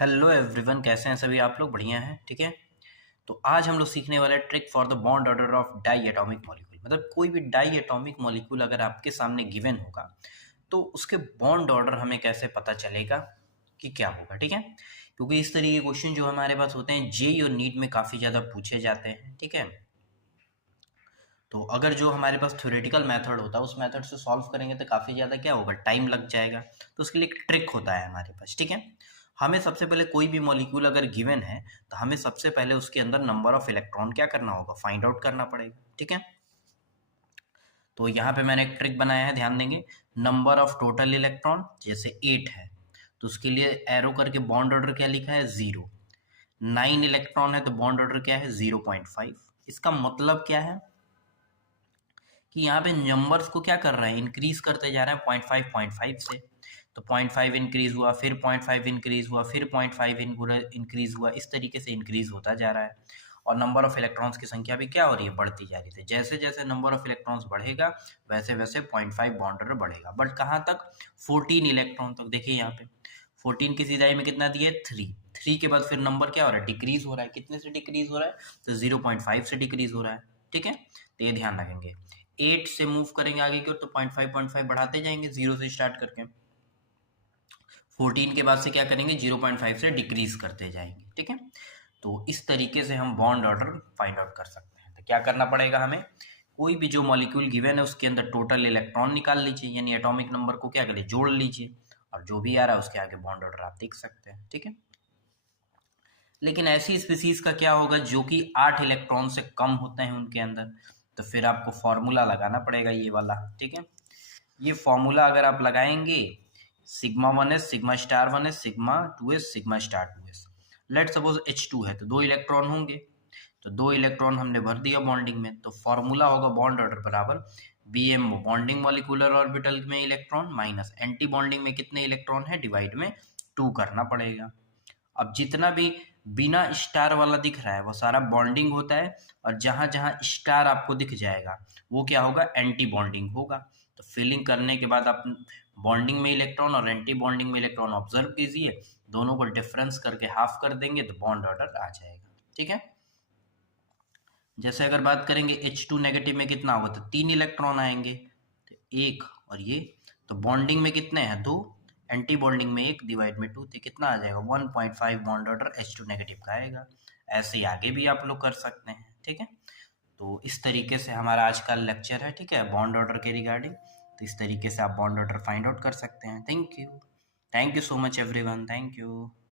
Hello everyone, कैसे हैं सभी आप लोग? बढ़िया हैं, ठीक है। तो आज हम लोग सीखने वाले हैं trick for the bond order of diatomic molecule. मतलब कोई भी डाई एटॉमिक मॉलिक्यूल अगर आपके सामने गिवन होगा तो उसके बॉन्ड ऑर्डर हमें कैसे पता चलेगा कि क्या होगा, ठीक है। क्योंकि इस तरीके के क्वेश्चन जो हमारे पास होते हैं जेईई और नीट में काफ़ी ज़्यादा पूछे जाते हैं, ठीक है। तो अगर जो हमारे पास थ्योरेटिकल मेथड होता है उस मेथड से सॉल्व करेंगे तो काफ़ी ज़्यादा क्या होगा, टाइम लग जाएगा। तो उसके लिए एक ट्रिक होता है हमारे पास, ठीक है। हमें सबसे पहले कोई भी मॉलिक्यूल अगर गिवन है तो हमें सबसे पहले उसके अंदर नंबर ऑफ इलेक्ट्रॉन क्या करना होगा, फाइंड आउट करना पड़ेगा, ठीक है। तो यहाँ पे मैंने एक ट्रिक बनाया है, ध्यान देंगे। नंबर ऑफ टोटल इलेक्ट्रॉन जैसे 8 है तो उसके लिए एरो करके बॉन्ड ऑर्डर क्या लिखा है, 0। 9 इलेक्ट्रॉन है तो बॉन्ड ऑर्डर क्या है, 0.5। इसका मतलब क्या है कि यहाँ पे नंबर्स को क्या कर रहा है, इंक्रीज करते जा रहा है 0.5 से। तो 0.5 इंक्रीज हुआ, फिर 0.5 इंक्रीज हुआ, फिर 0.5 इंक्रीज हुआ, इस तरीके से इंक्रीज होता जा रहा है। और नंबर ऑफ इलेक्ट्रॉन्स की संख्या भी क्या हो रही है, बढ़ती जा रही है। जैसे जैसे नंबर ऑफ इलेक्ट्रॉन्स बढ़ेगा वैसे वैसे 0.5 बॉन्डर बढ़ेगा, बट कहाँ तक, 14 इलेक्ट्रॉन तक। देखिए यहाँ पे 14 की सीधाई में कितना दिया है, 3। 3 के बाद फिर नंबर क्या हो रहा है, डिक्रीज हो रहा है। कितने से डिक्रीज हो रहा है, तो 0.5 से डिक्रीज हो रहा है, ठीक है। तो ये ध्यान रखेंगे। 8 से मूव करेंगे आगे की ओर तो 0.5 बढ़ाते जाएंगे, 0 से स्टार्ट करके। 14 के बाद से क्या करेंगे, 0.5 से डिक्रीज करते जाएंगे, ठीक है। तो इस तरीके से हम बॉन्ड ऑर्डर फाइंड आउट कर सकते हैं। तो क्या करना पड़ेगा हमें, कोई भी जो मॉलिक्यूल गिवन है उसके अंदर टोटल इलेक्ट्रॉन निकाल लीजिए, यानी एटॉमिक नंबर को क्या करिए, जोड़ लीजिए, और जो भी आ रहा है उसके आगे बॉन्ड ऑर्डर आप देख सकते हैं, ठीक है। लेकिन ऐसी स्पीसीज का क्या होगा जो कि 8 इलेक्ट्रॉन से कम होते हैं उनके अंदर, तो फिर आपको फॉर्मूला लगाना पड़ेगा ये वाला, ठीक है। ये फॉर्मूला अगर आप लगाएंगे, sigma 1s sigma star 1s sigma 2s sigma star 2s। Let suppose H2 है तो 2 इलेक्ट्रॉन होंगे, तो 2 इलेक्ट्रॉन हमने भर दिया बॉन्डिंग में, तो फॉर्मूला होगा बॉन्ड ऑर्डर बराबर BMO बॉन्डिंग मॉलिक्यूलर ऑर्बिटल में इलेक्ट्रॉन माइनस एंटी बॉन्डिंग में कितने इलेक्ट्रॉन है, डिवाइड में 2 करना पड़ेगा। अब जितना भी बिना स्टार वाला दिख रहा है वो सारा बॉन्डिंग होता है, और जहां जहां स्टार आपको दिख जाएगा वो क्या होगा, एंटी बॉन्डिंग होगा। तो फिलिंग करने के बाद आप बॉन्डिंग में इलेक्ट्रॉन और एंटी बॉन्डिंग में इलेक्ट्रॉन ऑब्जर्व कीजिए, दोनों को डिफरेंस करके हाफ कर देंगे तो बॉन्ड ऑर्डर आ जाएगा, ठीक है। जैसे अगर बात करेंगे H2 नेगेटिव में कितना होगा, तो 3 इलेक्ट्रॉन आएंगे, तो 1 और ये, तो बॉन्डिंग में कितने हैं, 2। एंटी बॉन्डिंग में 1 डिवाइड में 2, तो कितना आ जाएगा, 1.5 बॉन्ड ऑर्डर H2 नेगेटिव का आएगा। ऐसे ही आगे भी आप लोग कर सकते हैं, ठीक है। तो इस तरीके से हमारा आज का लेक्चर है, ठीक है, बॉन्ड ऑर्डर के रिगार्डिंग। तो इस तरीके से आप बॉन्ड ऑर्डर फाइंड आउट कर सकते हैं। Thank you so much everyone, thank you.